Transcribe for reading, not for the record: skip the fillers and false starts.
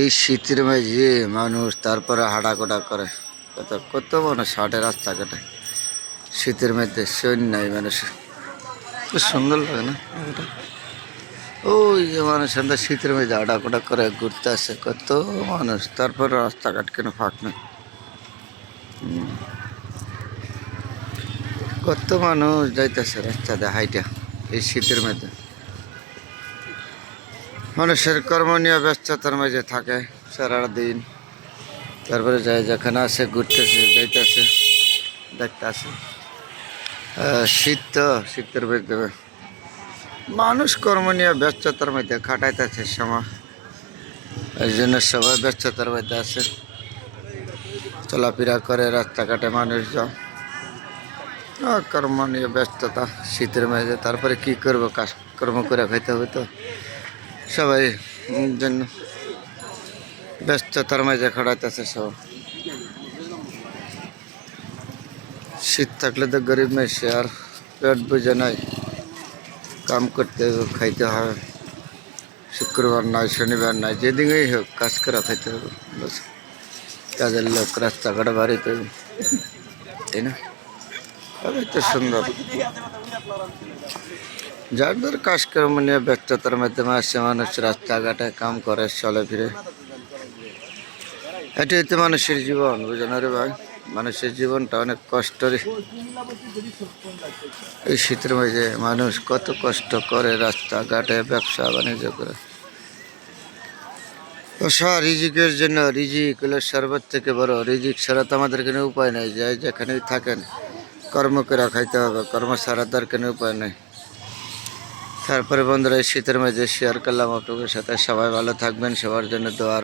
এই শীতের মাঝে মানুষ তারপরে হাঁটাকোটা করে, কত কত মানুষ হাঁটে রাস্তাঘাটে শীতের মধ্যে। সৈন্য নাই মানুষ, খুব সুন্দর লাগে না এটা? ওই যে মানুষ আমরা শীতের মধ্যে হাঁটাকোটা করে ঘুরতে আসে, কত মানুষ, তারপরে রাস্তাঘাট কেন ফাঁক নেই। কত মানুষ যাইতেছে রাস্তাতে হাইটা এই শীতের মধ্যে। মানুষের কর্ম নিয়ে ব্যস্ততার মাঝে থাকে সারাদিন, তারপরে যায় যেখানে আসে ঘুরতেছে, যাইতেছে, দেখতেছে। শীত তো, শীতের মধ্যে মানুষ কর্ম নিয়ে ব্যস্ততার মধ্যে খাটাইতেছে সময়, এই জন্য সবাই ব্যস্ততার মধ্যে আছে, চলাফেরা করে রাস্তাঘাটে মানুষজন। কর্ম নিয়ে ব্যস্ততা শীতের মধ্যে, তারপরে কি করবো, কাজ কর্ম করে খাইতে হবে তো সবাই, জন্য ব্যস্ততার মাঝে খাটাইতেছে সব। শীত থাকলে তো গরিব মেশে আর পেট বুঝে নাই, কাম করতে হবে, খাইতে হবে। শুক্রবার নয়, শনিবার নয়, যেদিনেই হোক কাজ করে খাইতে হবে। বস, কাজের লোক রাস্তাঘাটে বাড়িতে, তাই না? তবে তো সুন্দর, যার ধর কাজকর্ম নিয়ে ব্যস্ততার মাধ্যমে আসছে মানুষ, রাস্তাঘাটে কাম করে, চলে ফিরে। এটাই তো মানুষের জীবন, বুঝেন রে ভাই? মানুষের জীবনটা অনেক কষ্টের। এই শীতের মাঝে মানুষ কত কষ্ট করে রাস্তাঘাটে ব্যবসা বাণিজ্য করে। রিজিকের জন্য, রিজিক হলো সর্বত থেকে বড়। রিজিক ছাড়া তো আমাদের কোনো উপায় নেই, যাই যেখানেই থাকেন কর্ম করে খাইতে হবে, কর্ম ছাড়া তার কোনো উপায় নেই। তারপরে বন্ধুরা, এই শীতের মাঝে শেয়ার করলাম আপনাদের সাথে, সবাই ভালো থাকবেন, সবার জন্য দোয়া।